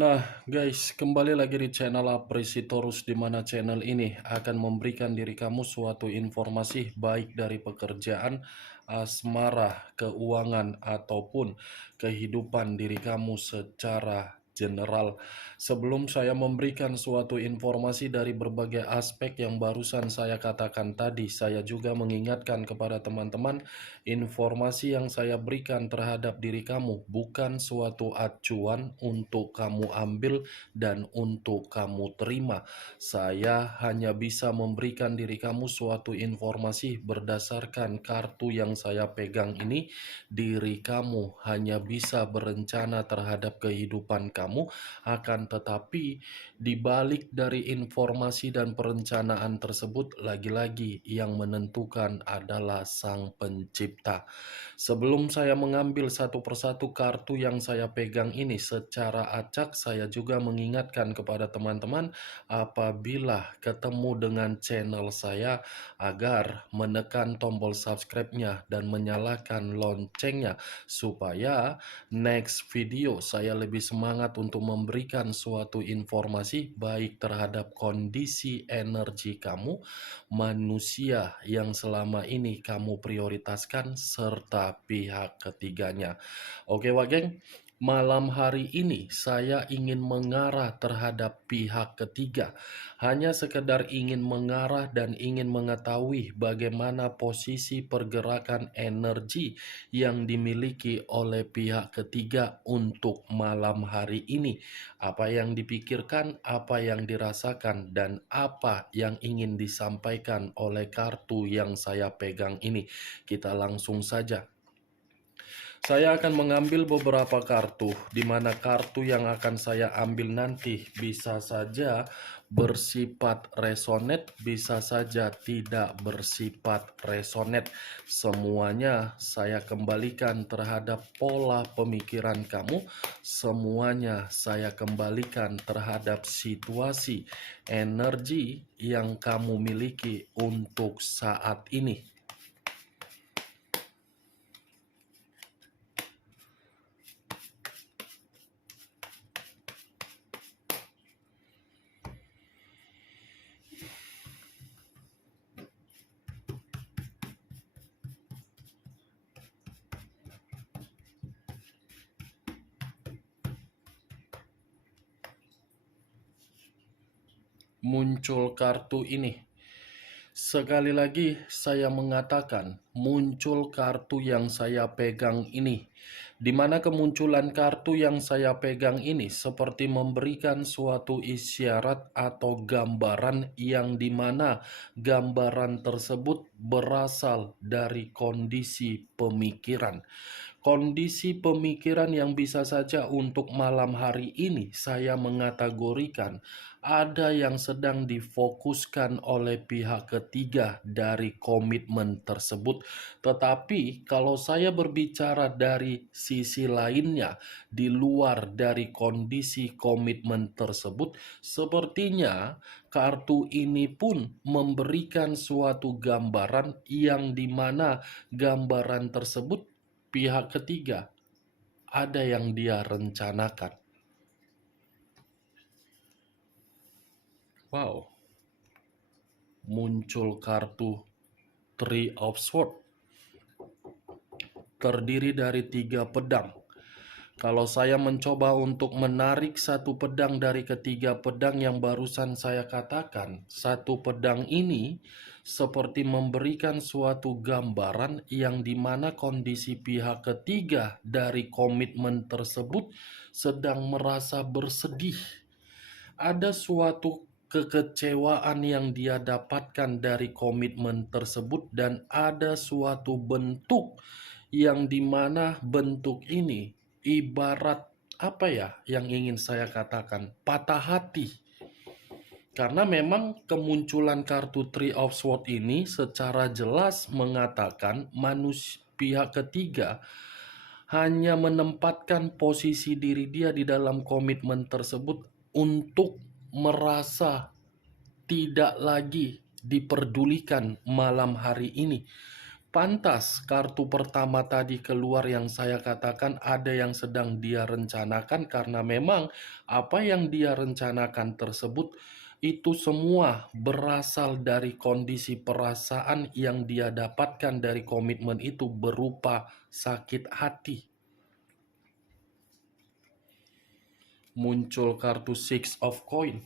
Nah, guys, kembali lagi di channel Apresitorus, di mana channel ini akan memberikan diri kamu suatu informasi baik dari pekerjaan, asmara, keuangan, ataupun kehidupan diri kamu secara general. Sebelum saya memberikan suatu informasi dari berbagai aspek yang barusan saya katakan tadi, saya juga mengingatkan kepada teman-teman, informasi yang saya berikan terhadap diri kamu bukan suatu acuan untuk kamu ambil dan untuk kamu terima. Saya hanya bisa memberikan diri kamu suatu informasi berdasarkan kartu yang saya pegang ini. Diri kamu hanya bisa berencana terhadap kehidupan kamu, akan tetapi di balik dari informasi dan perencanaan tersebut, lagi-lagi yang menentukan adalah Sang Pencipta. Sebelum saya mengambil satu persatu kartu yang saya pegang ini secara acak, saya juga mengingatkan kepada teman-teman apabila ketemu dengan channel saya agar menekan tombol subscribe-nya dan menyalakan loncengnya supaya next video saya lebih semangat untuk memberikan suatu informasi baik terhadap kondisi energi kamu, manusia yang selama ini kamu prioritaskan, serta pihak ketiganya. Oke, Wak Geng, malam hari ini saya ingin mengarah terhadap pihak ketiga. Hanya sekedar ingin mengarah dan ingin mengetahui bagaimana posisi pergerakan energi yang dimiliki oleh pihak ketiga untuk malam hari ini. Apa yang dipikirkan, apa yang dirasakan, dan apa yang ingin disampaikan oleh kartu yang saya pegang ini. Kita langsung saja. Saya akan mengambil beberapa kartu, di mana kartu yang akan saya ambil nanti bisa saja bersifat resonet, bisa saja tidak bersifat resonet. Semuanya saya kembalikan terhadap pola pemikiran kamu, semuanya saya kembalikan terhadap situasi energi yang kamu miliki untuk saat ini. Muncul kartu ini. Sekali lagi saya mengatakan, muncul kartu yang saya pegang ini, di mana kemunculan kartu yang saya pegang ini seperti memberikan suatu isyarat atau gambaran yang dimana gambaran tersebut berasal dari kondisi pemikiran. Kondisi pemikiran yang bisa saja untuk malam hari ini saya mengategorikan ada yang sedang difokuskan oleh pihak ketiga dari komitmen tersebut. Tetapi kalau saya berbicara dari sisi lainnya, di luar dari kondisi komitmen tersebut, sepertinya kartu ini pun memberikan suatu gambaran yang dimana gambaran tersebut pihak ketiga ada yang dia rencanakan. Wow, muncul kartu Three of Swords, terdiri dari 3 pedang. Kalau saya mencoba untuk menarik satu pedang dari ketiga pedang yang barusan saya katakan, satu pedang ini seperti memberikan suatu gambaran yang dimana kondisi pihak ketiga dari komitmen tersebut sedang merasa bersedih. Ada suatu kekecewaan yang dia dapatkan dari komitmen tersebut, dan ada suatu bentuk yang dimana bentuk ini ibarat apa ya yang ingin saya katakan, patah hati. Karena memang kemunculan kartu Three of Swords ini secara jelas mengatakan pihak ketiga hanya menempatkan posisi diri dia di dalam komitmen tersebut untuk merasa tidak lagi diperdulikan malam hari ini. Pantas kartu pertama tadi keluar yang saya katakan ada yang sedang dia rencanakan karena memang apa yang dia rencanakan tersebut itu semua berasal dari kondisi perasaan yang dia dapatkan dari komitmen itu berupa sakit hati. Muncul kartu Six of Coin.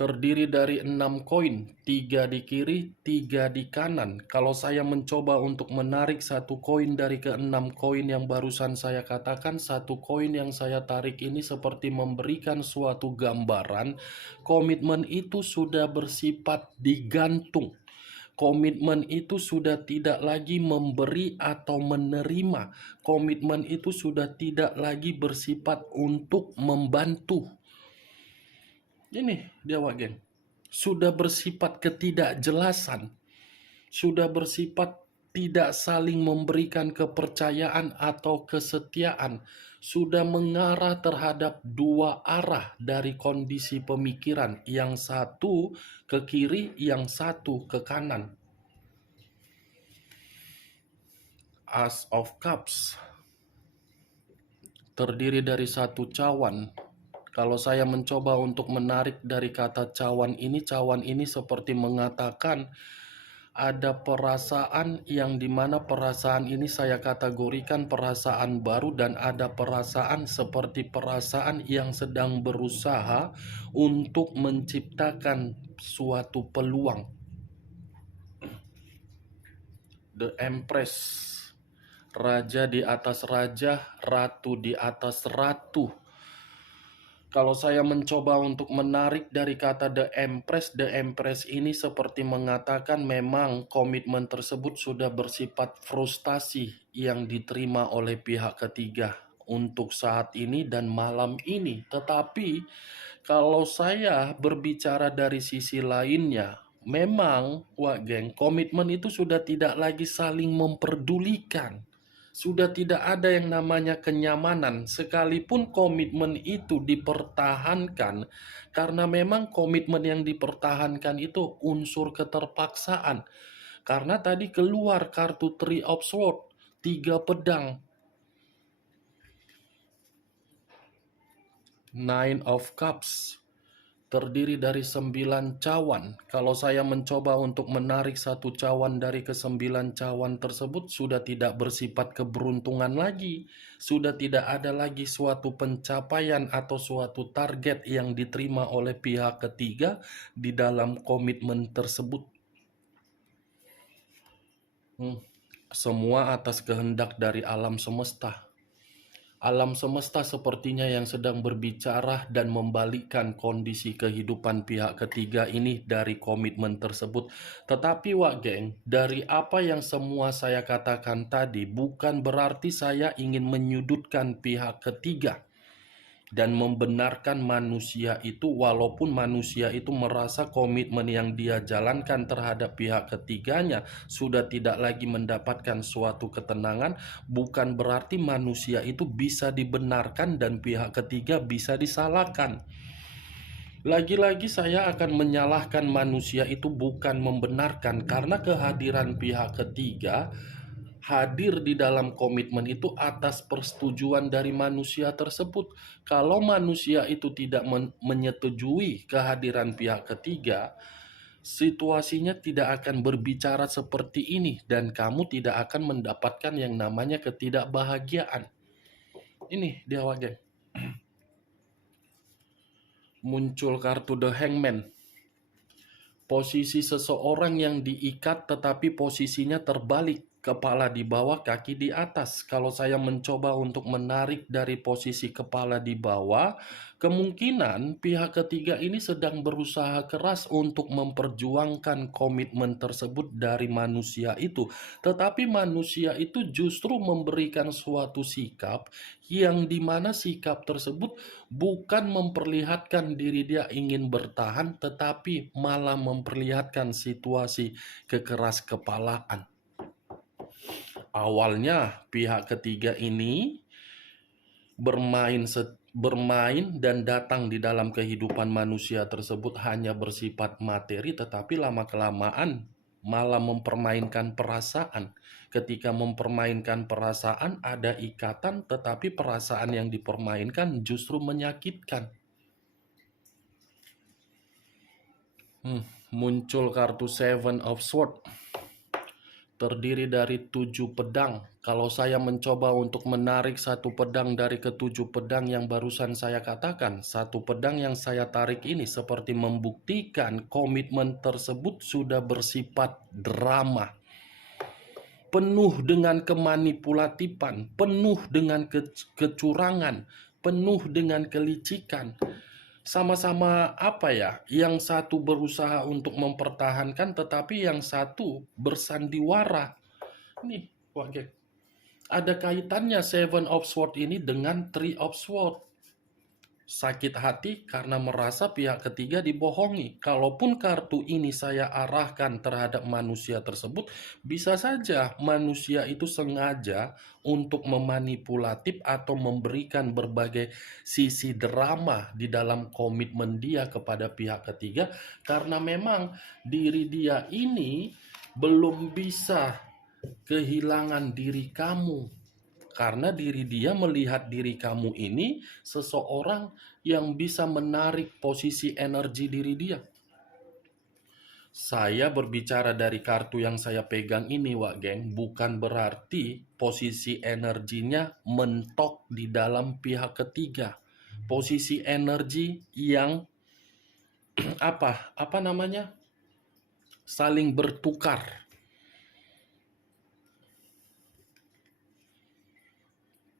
Terdiri dari 6 koin, 3 di kiri, 3 di kanan. Kalau saya mencoba untuk menarik satu koin dari ke-6 koin yang barusan saya katakan, satu koin yang saya tarik ini seperti memberikan suatu gambaran. Komitmen itu sudah bersifat digantung. Komitmen itu sudah tidak lagi memberi atau menerima. Komitmen itu sudah tidak lagi bersifat untuk membantu. Ini dia geng. Sudah bersifat ketidakjelasan. Sudah bersifat tidak saling memberikan kepercayaan atau kesetiaan. Sudah mengarah terhadap dua arah dari kondisi pemikiran. Yang satu ke kiri, yang satu ke kanan. Ace of Cups. Terdiri dari satu cawan. Kalau saya mencoba untuk menarik dari kata cawan ini seperti mengatakan ada perasaan yang dimana perasaan ini saya kategorikan perasaan baru dan ada perasaan seperti perasaan yang sedang berusaha untuk menciptakan suatu peluang. The Empress. Raja di atas raja, ratu di atas ratu. Kalau saya mencoba untuk menarik dari kata The Empress ini seperti mengatakan memang komitmen tersebut sudah bersifat frustasi yang diterima oleh pihak ketiga untuk saat ini dan malam ini. Tetapi kalau saya berbicara dari sisi lainnya, memang, geng, komitmen itu sudah tidak lagi saling memperdulikan. Sudah tidak ada yang namanya kenyamanan, sekalipun komitmen itu dipertahankan, karena memang komitmen yang dipertahankan itu unsur keterpaksaan. Karena tadi keluar kartu Three of Swords, 3 pedang. Nine of Cups. Terdiri dari 9 cawan. Kalau saya mencoba untuk menarik satu cawan dari ke-9 cawan tersebut, sudah tidak bersifat keberuntungan lagi. Sudah tidak ada lagi suatu pencapaian atau suatu target yang diterima oleh pihak ketiga di dalam komitmen tersebut. Semua atas kehendak dari alam semesta. Alam semesta sepertinya yang sedang berbicara dan membalikkan kondisi kehidupan pihak ketiga ini dari komitmen tersebut. Tetapi geng, dari apa yang semua saya katakan tadi, bukan berarti saya ingin menyudutkan pihak ketiga dan membenarkan manusia itu, walaupun manusia itu merasa komitmen yang dia jalankan terhadap pihak ketiganya sudah tidak lagi mendapatkan suatu ketenangan, bukan berarti manusia itu bisa dibenarkan dan pihak ketiga bisa disalahkan. Lagi-lagi saya akan menyalahkan manusia itu bukan membenarkan, karena kehadiran pihak ketiga hadir di dalam komitmen itu atas persetujuan dari manusia tersebut. Kalau manusia itu tidak menyetujui kehadiran pihak ketiga, situasinya tidak akan berbicara seperti ini dan kamu tidak akan mendapatkan yang namanya ketidakbahagiaan. Ini dia geng. Muncul kartu The Hangman. Posisi seseorang yang diikat tetapi posisinya terbalik. Kepala di bawah, kaki di atas. Kalau saya mencoba untuk menarik dari posisi kepala di bawah, kemungkinan pihak ketiga ini sedang berusaha keras untuk memperjuangkan komitmen tersebut dari manusia itu. Tetapi manusia itu justru memberikan suatu sikap yang dimana sikap tersebut bukan memperlihatkan diri dia ingin bertahan, tetapi malah memperlihatkan situasi kekeras kepalaan. Awalnya pihak ketiga ini bermain dan datang di dalam kehidupan manusia tersebut hanya bersifat materi, tetapi lama-kelamaan malah mempermainkan perasaan. Ketika mempermainkan perasaan, ada ikatan, tetapi perasaan yang dipermainkan justru menyakitkan. Muncul kartu Seven of Swords, terdiri dari 7 pedang. Kalau saya mencoba untuk menarik satu pedang dari ketujuh pedang yang barusan saya katakan, satu pedang yang saya tarik ini seperti membuktikan komitmen tersebut sudah bersifat drama, penuh dengan kemanipulatifan, penuh dengan kecurangan, penuh dengan kelicikan. Sama-sama apa ya, yang satu berusaha untuk mempertahankan, tetapi yang satu bersandiwara. Nih, ada kaitannya Seven of Swords ini dengan Three of Swords. Sakit hati karena merasa pihak ketiga dibohongi. Kalaupun kartu ini saya arahkan terhadap manusia tersebut, bisa saja manusia itu sengaja untuk memanipulatif atau memberikan berbagai sisi drama di dalam komitmen dia kepada pihak ketiga, karena memang diri dia ini belum bisa kehilangan diri kamu. Karena diri dia melihat diri kamu ini seseorang yang bisa menarik posisi energi diri dia. Saya berbicara dari kartu yang saya pegang ini, Wak Geng, bukan berarti posisi energinya mentok di dalam pihak ketiga. Posisi energi yang apa namanya? Saling bertukar.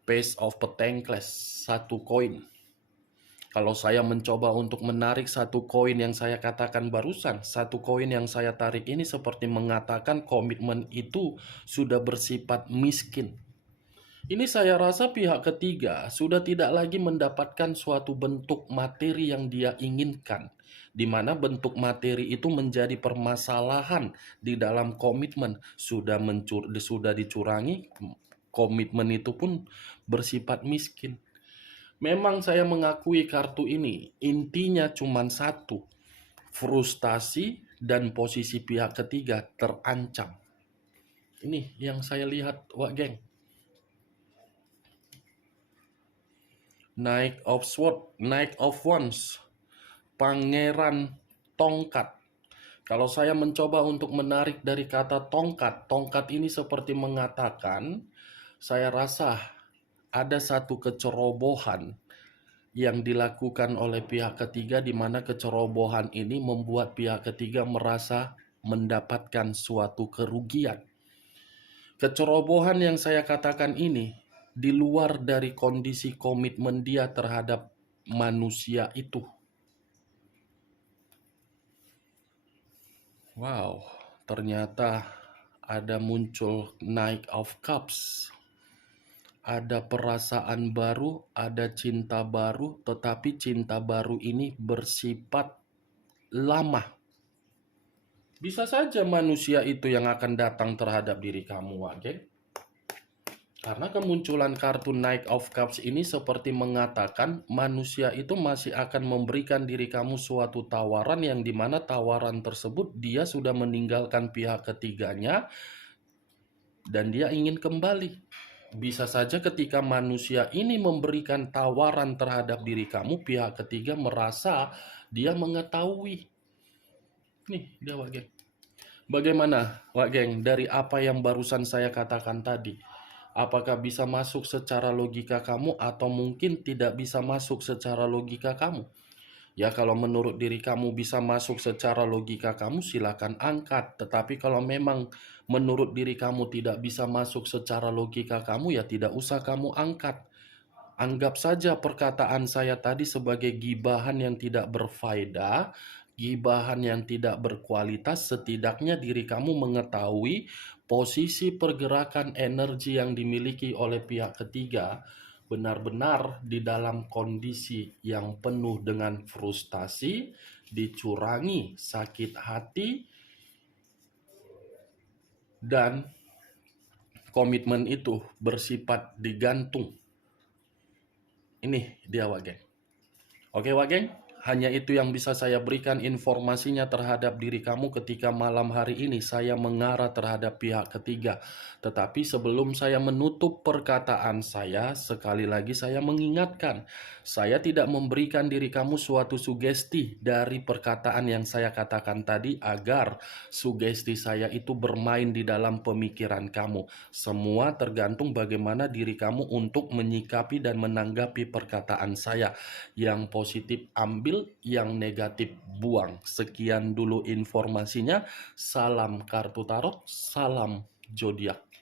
Page of Pentacles, satu koin. Kalau saya mencoba untuk menarik satu koin yang saya katakan barusan, satu koin yang saya tarik ini seperti mengatakan komitmen itu sudah bersifat miskin. Ini saya rasa pihak ketiga sudah tidak lagi mendapatkan suatu bentuk materi yang dia inginkan, di mana bentuk materi itu menjadi permasalahan di dalam komitmen. Sudah dicurangi, komitmen itu pun bersifat miskin. Memang saya mengakui kartu ini intinya cuma satu, frustasi dan posisi pihak ketiga terancam. Ini yang saya lihat, Wak Geng. Knight of Swords, Knight of Wands, Pangeran Tongkat. Kalau saya mencoba untuk menarik dari kata tongkat, tongkat ini seperti mengatakan, saya rasa ada satu kecerobohan yang dilakukan oleh pihak ketiga, di mana kecerobohan ini membuat pihak ketiga merasa mendapatkan suatu kerugian. Kecerobohan yang saya katakan ini di luar dari kondisi komitmen dia terhadap manusia itu. Wow, ternyata ada muncul Knight of Cups. Ada perasaan baru, ada cinta baru, tetapi cinta baru ini bersifat lama. Bisa saja manusia itu yang akan datang terhadap diri kamu, Wak. Karena kemunculan kartu Knight of Cups ini seperti mengatakan manusia itu masih akan memberikan diri kamu suatu tawaran, yang dimana tawaran tersebut dia sudah meninggalkan pihak ketiganya dan dia ingin kembali. Bisa saja ketika manusia ini memberikan tawaran terhadap diri kamu, pihak ketiga merasa dia mengetahui. Nih dia, Wak Geng. Bagaimana, Wak Geng, dari apa yang barusan saya katakan tadi? Apakah bisa masuk secara logika kamu atau mungkin tidak bisa masuk secara logika kamu? Ya, kalau menurut diri kamu bisa masuk secara logika kamu, silakan angkat. Tetapi kalau memang menurut diri kamu tidak bisa masuk secara logika kamu, ya tidak usah kamu angkat. Anggap saja perkataan saya tadi sebagai gibahan yang tidak berfaedah, gibahan yang tidak berkualitas. Setidaknya diri kamu mengetahui posisi pergerakan energi yang dimiliki oleh pihak ketiga benar-benar di dalam kondisi yang penuh dengan frustasi, dicurangi sakit hati, dan komitmen itu bersifat digantung. Ini dia, Wak Geng. Oke, Wak Geng, Hanya itu yang bisa saya berikan informasinya terhadap diri kamu ketika malam hari ini saya mengarah terhadap pihak ketiga. Tetapi sebelum saya menutup perkataan saya, sekali lagi saya mengingatkan, saya tidak memberikan diri kamu suatu sugesti dari perkataan yang saya katakan tadi agar sugesti saya itu bermain di dalam pemikiran kamu. Semua tergantung bagaimana diri kamu untuk menyikapi dan menanggapi perkataan saya. Yang positif ambil, yang negatif buang. Sekian dulu informasinya. Salam kartu tarot, salam zodiak.